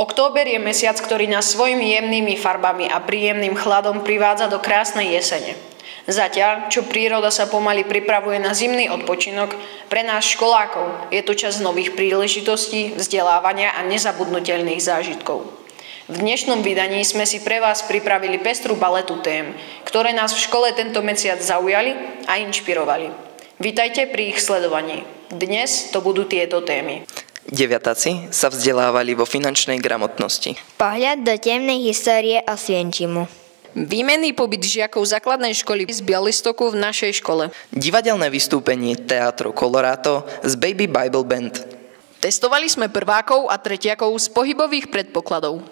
Október je mesiac, ktorý nás svojimi jemnými farbami a príjemným chladom privádza do krásnej jesene. Zatiaľ, čo príroda sa pomaly pripravuje na zimný odpočinok, pre nás školákov je to čas nových príležitostí, vzdelávania a nezabudnutelných zážitkov. V dnešnom vydaní sme si pre vás pripravili pestrú paletu tém, ktoré nás v škole tento mesiac zaujali a inšpirovali. Vitajte pri ich sledovaní. Dnes to budú tieto témy. Deviatáci sa vzdelávali vo finančnej gramotnosti. Pohľad do temnej histórie Osvienčimu. Výmenný pobyt žiakov základnej školy z Bialystoku v našej škole. Divadelné vystúpenie Teatro Colorato z Baby Bible Band. Testovali sme prvákov a tretiakov z pohybových predpokladov.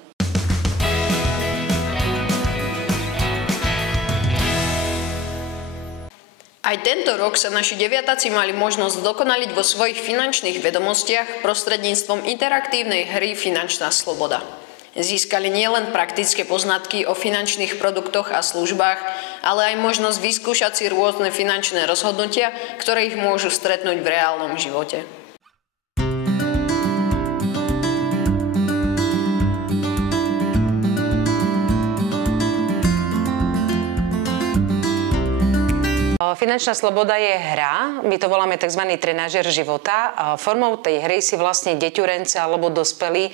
Aj tento rok sa naši deviatáci mali možnosť dokonaliť vo svojich finančných vedomostiach prostredníctvom interaktívnej hry Finančná sloboda. Získali nielen praktické poznatky o finančných produktoch a službách, ale aj možnosť vyskúšať si rôzne finančné rozhodnutia, ktoré ich môžu stretnúť v reálnom živote. Finančná sloboda je hra, my to voláme tzv. Trenažér života. Formou tej hry si vlastne deťurence alebo dospelí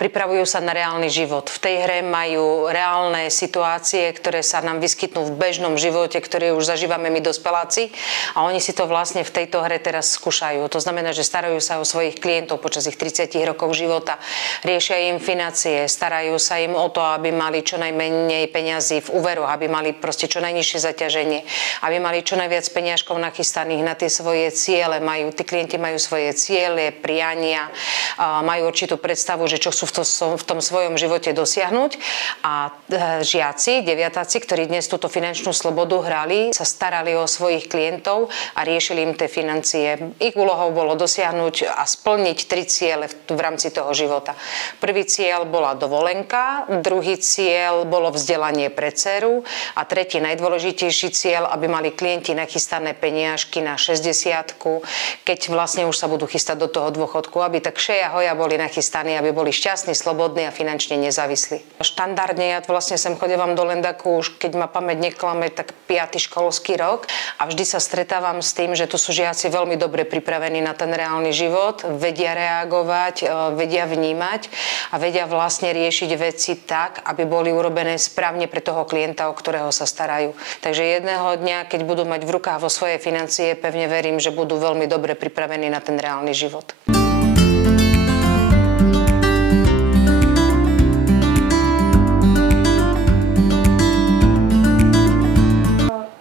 pripravujú sa na reálny život. V tej hre majú reálne situácie, ktoré sa nám vyskytnú v bežnom živote, ktoré už zažívame my dospeláci, a oni si to vlastne v tejto hre teraz skúšajú. To znamená, že starajú sa o svojich klientov počas ich 30 rokov života, riešia im financie, starajú sa im o to, aby mali čo najmenej peňazí v úveroch, aby mali proste čo najnižšie zaťaženie, aby mali čo najviac peniažkov nachystaných na tie svoje ciele. Tí klienti majú svoje ciele, priania, majú určitú predstavu, že čo chcú v tom svojom živote dosiahnuť. A žiaci, deviatáci, ktorí dnes túto finančnú slobodu hrali, sa starali o svojich klientov a riešili im tie financie. Ich úlohou bolo dosiahnuť a splniť 3 ciele v rámci toho života. Prvý cieľ bola dovolenka, druhý cieľ bolo vzdelanie pre dceru a tretí, najdôležitejší cieľ, aby mali klienti nachystané peniažky na 60-ku, keď vlastne už sa budú chystať do toho dôchodku, aby tak šeja hoja boli nachystaní, aby boli šťastní, slobodní a finančne nezávislí. Štandardne ja vlastne sem chodievam do Lendaku už, keď ma pamäť neklame, tak 5. školský rok a vždy sa stretávam s tým, že tu sú žiaci veľmi dobre pripravení na ten reálny život, vedia reagovať, vedia vnímať a vedia vlastne riešiť veci tak, aby boli urobené správne pre toho klienta, o ktorého sa starajú. Takže jedného dňa, keď budú mať v rukách vo svoje financie, pevne verím, že budú veľmi dobre pripravení na ten reálny život.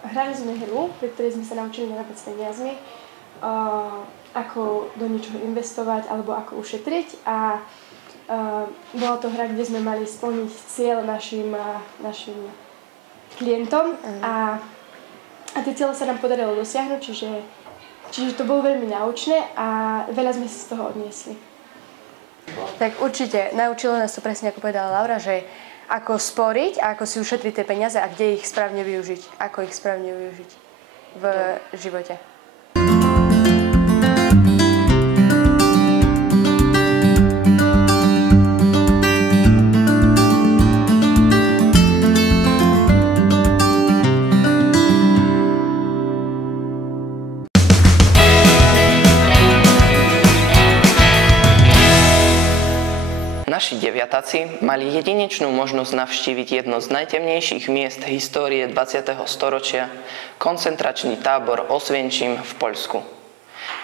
Hrali sme hru, pri ktorej sme sa naučili narábať s peniazmi, ako do niečoho investovať alebo ako ušetriť, a bola to hra, kde sme mali splniť cieľ našim klientom a tie cieľe sa nám podarilo dosiahnuť, čiže to bolo veľmi náučné a veľa sme si z toho odniesli. Tak určite, naučilo nás to presne, ako povedala Laura, že ako sporiť a ako si ušetriť tie peniaze a kde ich správne využiť, ako ich správne využiť v živote. Naši deviatáci mali jedinečnú možnosť navštíviť jedno z najtemnejších miest histórie 20. storočia, koncentračný tábor Osvienčim v Poľsku.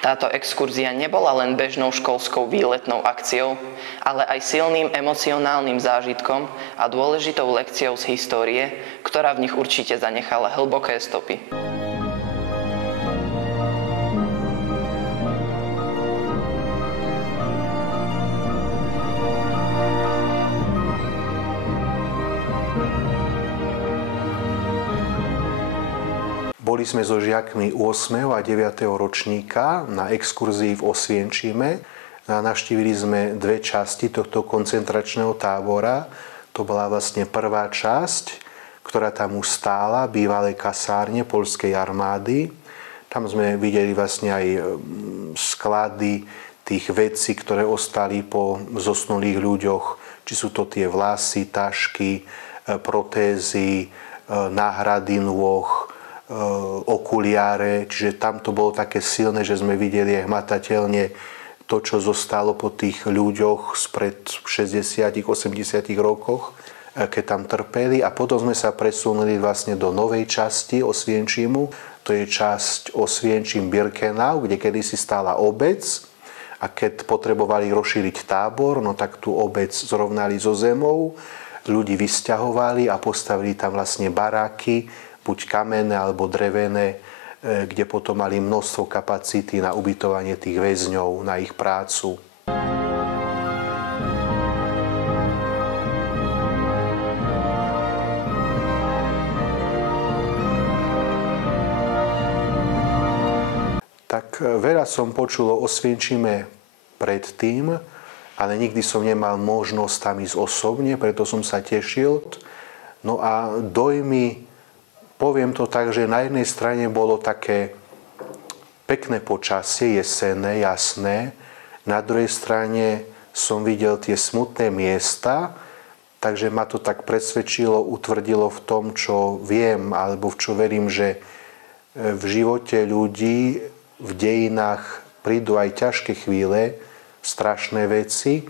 Táto exkurzia nebola len bežnou školskou výletnou akciou, ale aj silným emocionálnym zážitkom a dôležitou lekciou z histórie, ktorá v nich určite zanechala hlboké stopy. Boli sme so žiakmi 8. a 9. ročníka na exkurzii v Osvienčime. Navštívili sme 2 časti tohto koncentračného tábora. To bola vlastne prvá časť, ktorá tam už stála, bývalej kasárne poľskej armády. Tam sme videli vlastne aj sklady tých vecí, ktoré ostali po zosnulých ľuďoch, či sú to tie vlasy, tašky, protézy, náhrady nôh, okuliare, čiže tam to bolo také silné, že sme videli aj hmatateľne to, čo zostalo po tých ľuďoch spred 60-80 rokoch, keď tam trpeli. A potom sme sa presunuli vlastne do novej časti Osvienčimu. To je časť Osvienčim-Birkenau, kde kedysi stála obec. A keď potrebovali rozšíriť tábor, no tak tú obec zrovnali so zemou, ľudí vysťahovali a postavili tam vlastne baráky, buď kamenné alebo drevené, kde potom mali množstvo kapacity na ubytovanie tých väzňov, na ich prácu. Tak veľa som počul o Osvienčime predtým, ale nikdy som nemal možnosť tam ísť osobne, preto som sa tešil. No a dojmy, poviem to tak, že na jednej strane bolo také pekné počasie, jesenné, jasné. Na druhej strane som videl tie smutné miesta, takže ma to tak presvedčilo, utvrdilo v tom, čo viem, alebo v čo verím, že v živote ľudí, v dejinách prídu aj ťažké chvíle, strašné veci,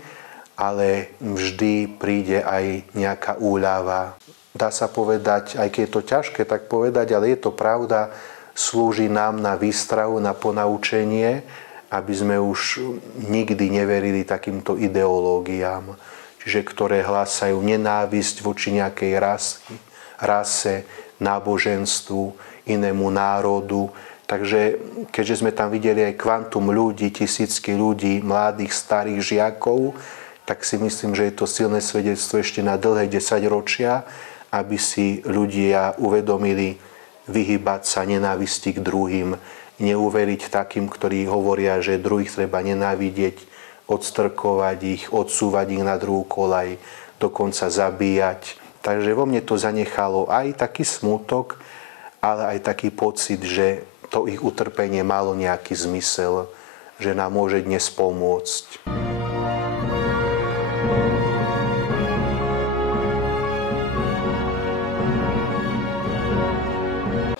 ale vždy príde aj nejaká úľava. Dá sa povedať, aj keď je to ťažké tak povedať, ale je to pravda, slúži nám na výstrahu, na ponaučenie, aby sme už nikdy neverili takýmto ideológiám, čiže ktoré hlásajú nenávisť voči nejakej rase, náboženstvu, inému národu. Takže keďže sme tam videli aj kvantum ľudí, tisícky ľudí, mladých, starých žiakov, tak si myslím, že je to silné svedectvo ešte na dlhé 10 ročia, aby si ľudia uvedomili vyhybať sa nenávisti k druhým, neuveriť takým, ktorí hovoria, že druhých treba nenávidieť, odstrkovať ich, odsúvať ich na druhú koľaj, dokonca zabíjať. Takže vo mne to zanechalo aj taký smútok, ale aj taký pocit, že to ich utrpenie malo nejaký zmysel, že nám môže dnes pomôcť.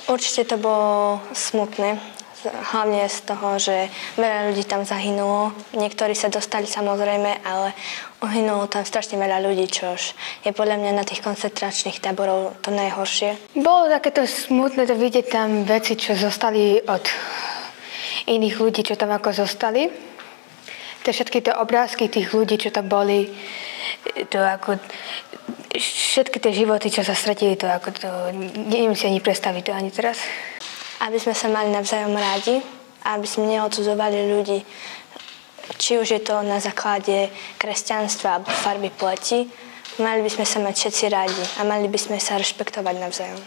Určite to bolo smutné, hlavne z toho, že veľa ľudí tam zahynulo. Niektorí sa dostali samozrejme, ale uhynulo tam strašne veľa ľudí, čož je podľa mňa na tých koncentračných táborov to najhoršie. Bolo takéto smutné to vidieť tam veci, čo zostali od iných ľudí, čo tam ako zostali. Všetky tie obrázky tých ľudí, čo tam boli, to ako všetky tie životy, čo sa stratili, to ako to neviem si ani predstaviť to ani teraz. Aby sme sa mali navzájom rádi, aby sme neodsudzovali ľudí, či už je to na základe kresťanstva alebo farby pleti, mali by sme sa mať všetci rádi a mali by sme sa rešpektovať navzájom.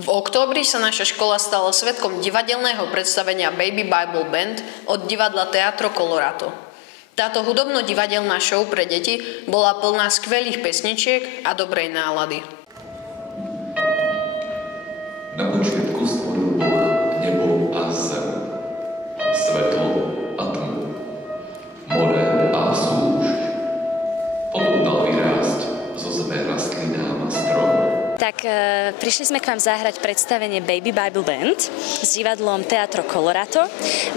V októbri sa naša škola stala svedkom divadelného predstavenia Baby Bible Band od divadla Teatro Colorato. Táto hudobno-divadelná show pre deti bola plná skvelých pesničiek a dobrej nálady. Na počiatku stvoril Boh nebo a zem, svetlo a tmu, more a súšť. Potom dal vyrásť zo zeme rastlinám a strom. Tak prišli sme k vám zahrať predstavenie Baby Bible Band s divadlom Teatro Colorato.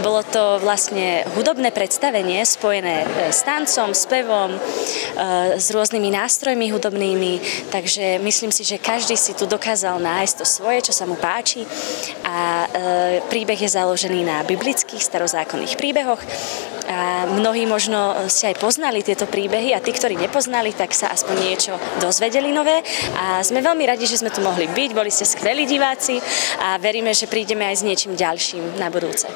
Bolo to vlastne hudobné predstavenie spojené s tancom, spevom, s rôznymi nástrojmi hudobnými, takže myslím si, že každý si tu dokázal nájsť to svoje, čo sa mu páči a príbeh je založený na biblických starozákonných príbehoch. A mnohí možno ste aj poznali tieto príbehy a tí, ktorí nepoznali, tak sa aspoň niečo dozvedeli nové a sme veľmi radi, že sme tu mohli byť, boli ste skvelí diváci a veríme, že prídeme aj s niečím ďalším na budúce.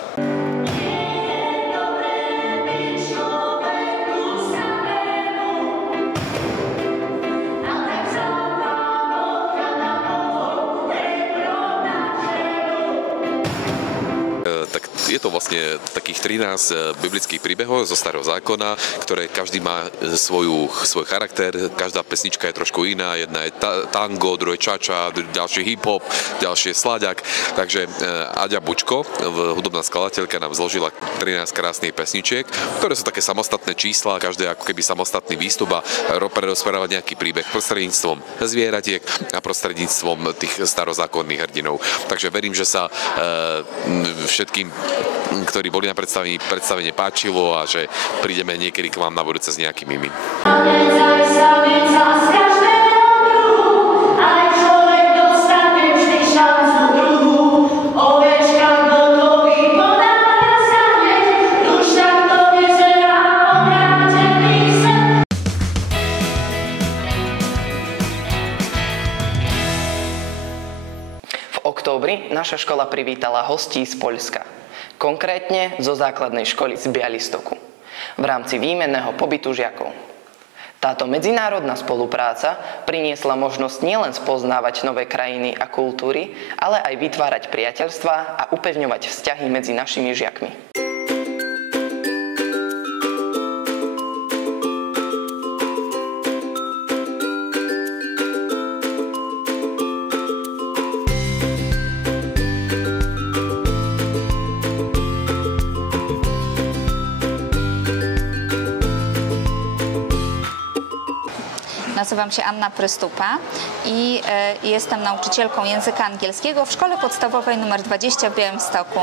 Tak Je to vlastne takých 13 biblických príbehov zo Starého zákona, ktoré každý má svoj charakter, každá pesnička je trošku iná, jedna je tango, druhé čača, ďalšie hip-hop, ďalšie slaďak. Takže Aďa Bučko, hudobná skladateľka, nám zložila 13 krásnych pesničiek, ktoré sú také samostatné čísla, každé ako keby samostatný výstup a prerozprávať nejaký príbeh prostredníctvom zvieratiek a prostredníctvom tých starozákonných hrdinov. Takže verím, že sa všetkým, ktorí boli na predstavenie páčilo a že prídeme niekedy k vám na budúce s nejakým iným. V októbri naša škola privítala hostí z Poľska, konkrétne zo základnej školy z Bialystoku, v rámci výmenného pobytu žiakov. Táto medzinárodná spolupráca priniesla možnosť nielen spoznávať nové krajiny a kultúry, ale aj vytvárať priateľstvá a upevňovať vzťahy medzi našimi žiakmi. Nazywam się Anna Prystupa i jestem nauczycielką języka angielskiego w szkole podstawowej nr 20 w Białymstoku.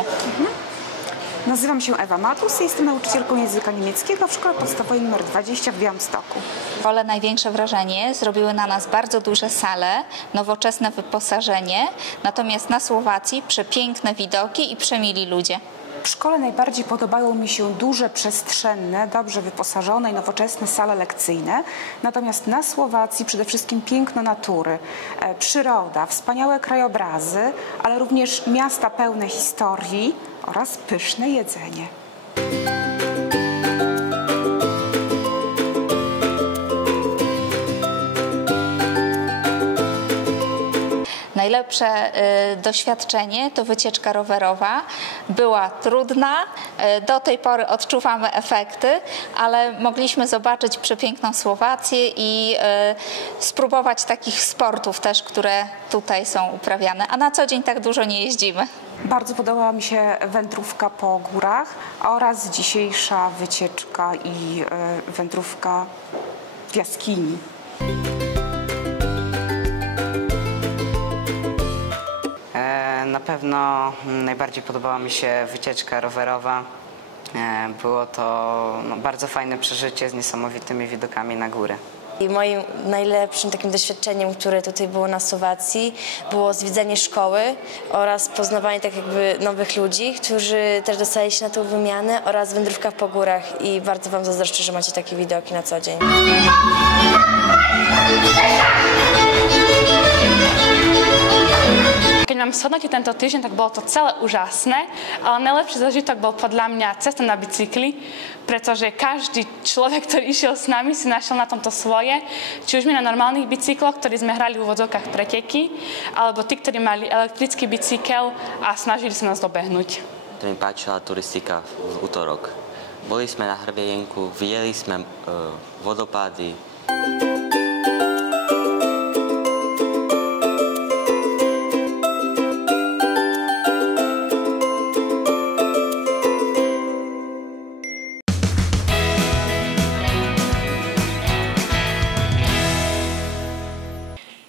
Nazywam się Ewa Matus i jestem nauczycielką języka niemieckiego w szkole podstawowej nr 20 w Białymstoku. Ale największe wrażenie zrobiły na nas bardzo duże sale, nowoczesne wyposażenie, natomiast na Słowacji przepiękne widoki i przemili ludzie. W szkole najbardziej podobają mi się duże, przestrzenne, dobrze wyposażone i nowoczesne sale lekcyjne. Natomiast na Słowacji przede wszystkim piękno natury, przyroda, wspaniałe krajobrazy, ale również miasta pełne historii oraz pyszne jedzenie. Najlepsze doświadczenie to wycieczka rowerowa. Była trudna, do tej pory odczuwamy efekty, ale mogliśmy zobaczyć przepiękną Słowację i spróbować takich sportów też, które tutaj są uprawiane, a na co dzień tak dużo nie jeździmy. Bardzo podobała mi się wędrówka po górach oraz dzisiejsza wycieczka i wędrówka w jaskini. Na pewno najbardziej podobała mi się wycieczka rowerowa. Było to bardzo fajne przeżycie z niesamowitymi widokami na górę. I moim najlepszym takim doświadczeniem, które tutaj było na Słowacji, było zwiedzanie szkoły oraz poznawanie tak jakby nowych ludzi, którzy też dostali się na tą wymianę, oraz wędrówka po górach i bardzo wam zazdroszczę, że macie takie widoki na co dzień. Keď mám shodnotiť tento týždeň, tak bolo to celé úžasné, ale najlepší zážitok bol podľa mňa cesta na bicykli, pretože každý človek, ktorý išiel s nami, si našiel na tomto svoje, či už my na normálnych bicykloch, ktorí sme hrali v úvodzovkách preteky, alebo tí, ktorí mali elektrický bicykel a snažili sa nás dobehnúť. To mi páčila turistika v utorok. Boli sme na Hrbienku, videli sme vodopády.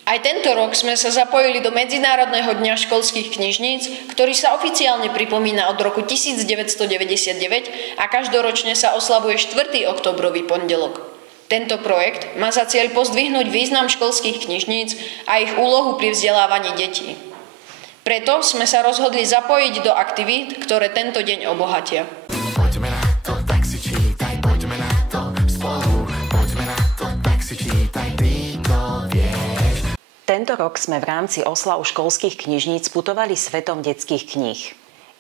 Aj tento rok sme sa zapojili do Medzinárodného dňa školských knižníc, ktorý sa oficiálne pripomína od roku 1999 a každoročne sa oslavuje 4. októbrový pondelok. Tento projekt má za cieľ pozdvihnúť význam školských knižníc a ich úlohu pri vzdelávaní detí. Preto sme sa rozhodli zapojiť do aktivít, ktoré tento deň obohatia. Poďme na to, tak si čítaj, poďme na to spolu, poďme na to, tak si čítaj, ty to vieš. Tento rok sme v rámci oslav školských knižníc putovali svetom detských kníh.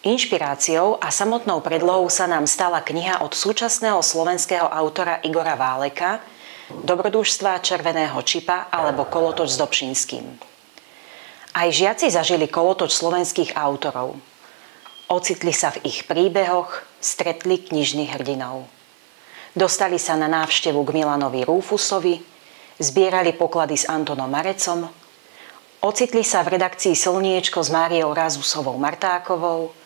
Inšpiráciou a samotnou predlohou sa nám stala kniha od súčasného slovenského autora Igora Váleka Dobrodružstva červeného čipa alebo Kolotoč s Dobšinským. Aj žiaci zažili kolotoč slovenských autorov. Ocitli sa v ich príbehoch, stretli knižných hrdinov. Dostali sa na návštevu k Milanovi Rúfusovi, zbierali poklady s Antonom Marecom, ocitli sa v redakcii Slniečko s Máriou Razusovou Martákovou,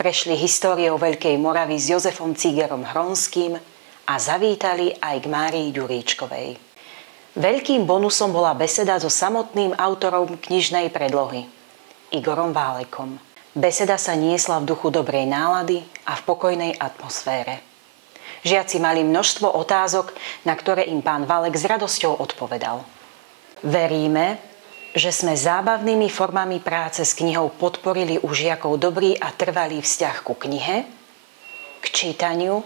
prešli históriou Veľkej Moravy s Jozefom Cígerom Hronským a zavítali aj k Márii Ďuríčkovej. Veľkým bonusom bola beseda so samotným autorom knižnej predlohy, Igorom Válekom. Beseda sa niesla v duchu dobrej nálady a v pokojnej atmosfére. Žiaci mali množstvo otázok, na ktoré im pán Válek s radosťou odpovedal. Veríme, že sme zábavnými formami práce s knihou podporili u žiakov dobrý a trvalý vzťah ku knihe, k čítaniu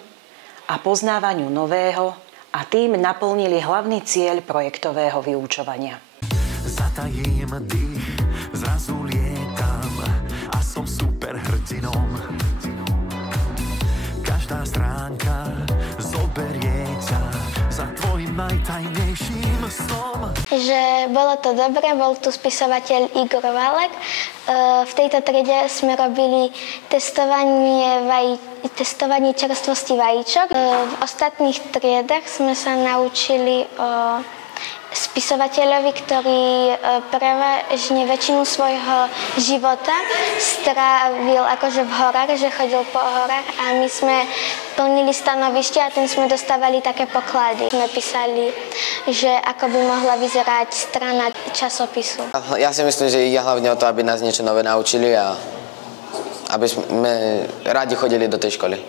a poznávaniu nového a tým naplnili hlavný cieľ projektového vyučovania. Zatajím dých, zrazu lietam a som superhrdinom. Každá stránka zoberie ťa za tvojim najtajnejším snom. Že bolo to dobré, bol tu spisovateľ Igor Válek. V tejto triede sme robili testovanie čerstvosti vajíčok. V ostatných triedach sme sa naučili o spisovateľovi, ktorý prevažne väčšinu svojho života strávil akože v horách, že chodil po horách a my sme plnili stanovište a tým sme dostávali také poklady. Sme písali, že ako by mohla vyzerať strana časopisu. Ja si myslím, že ide hlavne o to, aby nás niečo nové naučili a aby sme rádi chodili do tej školy.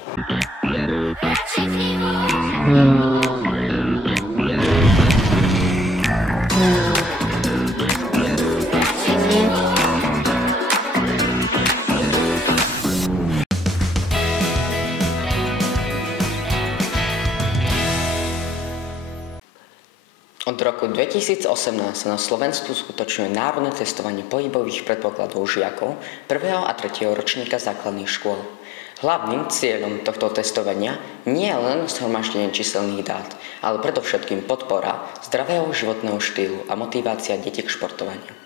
Od roku 2018 sa na Slovensku skutočňuje národné testovanie pohybových predpokladov žiakov 1. a 3. ročníka základných škôl. Hlavným cieľom tohto testovania nie je len zhromaždenie číselných dát, ale predovšetkým podpora zdravého životného štýlu a motivácia detí k športovaniu.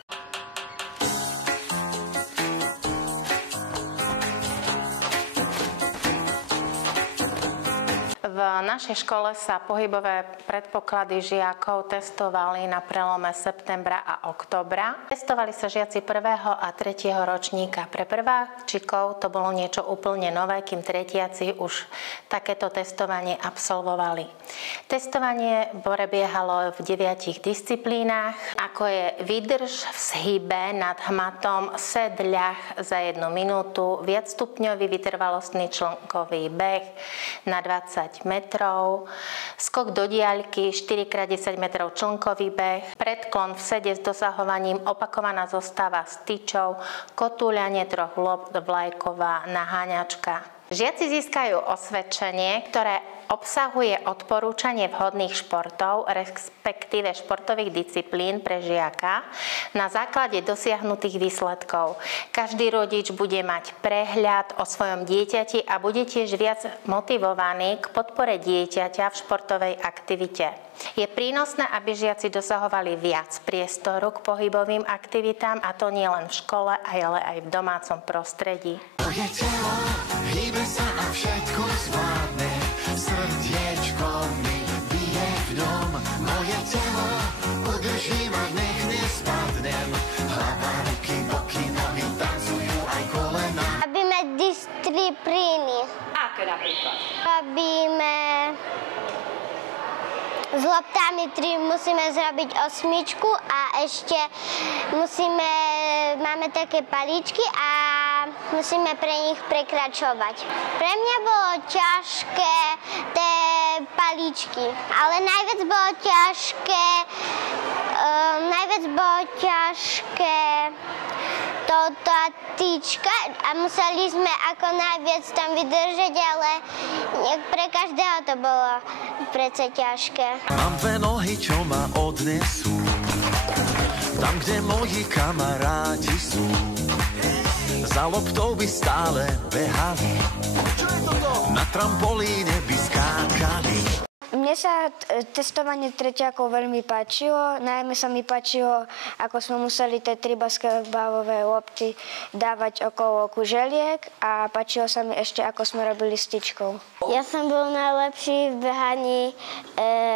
V našej škole sa pohybové predpoklady žiakov testovali na prelome septembra a októbra. Testovali sa žiaci 1. a 3. ročníka. Pre prváčikov to bolo niečo úplne nové, kým tretiaci už takéto testovanie absolvovali. Testovanie prebiehalo v 9 disciplínach, ako je výdrž v zhybe nad hmatom, sedľah za 1 minútu, viacstupňový vytrvalostný člnkový beh na 20 metrov, skok do diaľky 4x10 metrov člnkový beh, predklon v sede s dosahovaním, opakovaná zostava styčov, kotúľanie 3 lôb, vlajková naháňačka. Žiaci získajú osvedčenie, ktoré obsahuje odporúčanie vhodných športov, respektíve športových disciplín pre žiaka na základe dosiahnutých výsledkov. Každý rodič bude mať prehľad o svojom dieťati a bude tiež viac motivovaný k podpore dieťaťa v športovej aktivite. Je prínosné, aby žiaci dosahovali viac priestoru k pohybovým aktivitám, a to nie len v škole, ale aj v domácom prostredí. Moje telo hýbe sa a všetko zvládne, srdiečko mi bije v ňom. Moje telo udržím a nech nespadnem, hlava, ruky, boky, nohy tancujú aj kolena. Robíme disciplíny. Aké napríklad? Robíme s loptami 3 musíme zrobiť 8 a ešte máme také paličky a musíme pre nich prekračovať. Pre mňa bolo ťažké tie paličky, ale najviac bolo ťažké tá tyčka a museli sme ako najviac tam vydržať, ale pre každého to bolo predsa ťažké. Mám 2 nohy, čo ma odnesú tam, kde moji kamaráti sú. Za loptou by stále behali, na trampolíne by skákali. Mne Mne sa testovanie tretiakov veľmi páčilo. Najmä sa mi páčilo, ako sme museli tie 3 basketbalové lopty dávať okolo kuželiek a páčilo sa mi ešte, ako sme robili s tyčkou. Ja som bol najlepší v behaní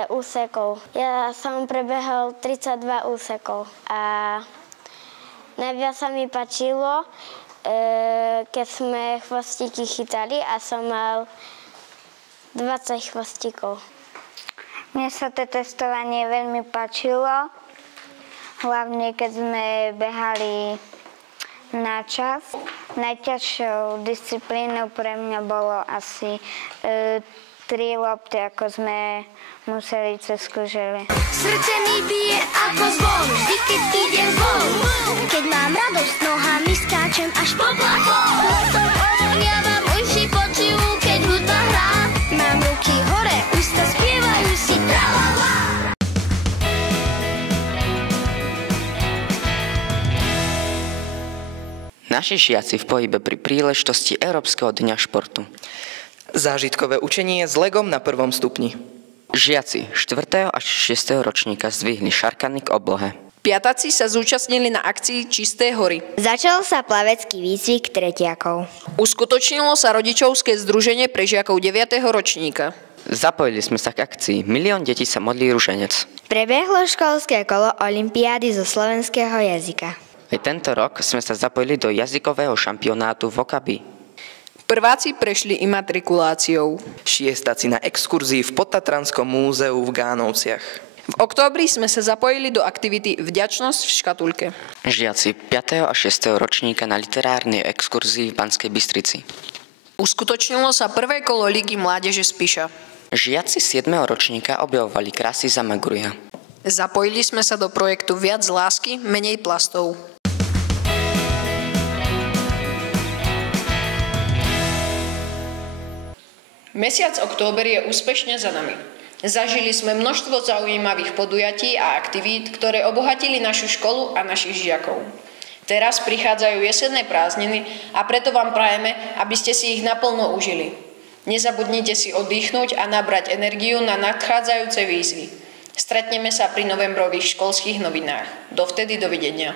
úsekov. Ja som prebehol 32 úsekov a najviac sa mi páčilo, keď sme chvostíky chytali a som mal 20 chvostíkov. Mne sa to testovanie veľmi páčilo, hlavne keď sme behali na čas. Najťažšou disciplínou pre mňa bolo asi 3 lopty, ako sme museli cez kužele. Srdce mi bije ako zvon, vždy keď idem von. Keď mám radosť, nohami skáčem až po plafón. Ja vám uši počujú, keď hudba hrá. Mám ruky hore, ústa spievajú si tralala. Naši žiaci v pohybe pri príležitosti Európskeho dňa športu. Zážitkové učenie s legom na 1. stupni. Žiaci 4. až 6. ročníka zdvihli šarkany k oblohe. Piataci sa zúčastnili na akcii Čisté hory. Začal sa plavecký výcvik tretiakov. Uskutočnilo sa rodičovské združenie pre žiakov 9. ročníka. Zapojili sme sa k akcii. 1 000 000 detí sa modlí ruženec. Prebehlo školské kolo olympiády zo slovenského jazyka. Aj tento rok sme sa zapojili do jazykového šampionátu v Okabi. Prváci prešli imatrikuláciou. Šiestáci na exkurzii v Podtatranskom múzeu v Gánovciach. V októbri sme sa zapojili do aktivity Vďačnosť v škatulke. Žiaci 5. a 6. ročníka na literárnej exkurzii v Banskej Bystrici. Uskutočnilo sa prvé kolo Ligy mládeže z Piša. Žiaci 7. ročníka objavovali krásy Zamagruja. Zapojili sme sa do projektu Viac lásky, menej plastov. Mesiac október je úspešne za nami. Zažili sme množstvo zaujímavých podujatí a aktivít, ktoré obohatili našu školu a našich žiakov. Teraz prichádzajú jesenné prázdniny a preto vám prajeme, aby ste si ich naplno užili. Nezabudnite si oddychnúť a nabrať energiu na nadchádzajúce výzvy. Stretneme sa pri novembrových školských novinách. Dovtedy dovidenia.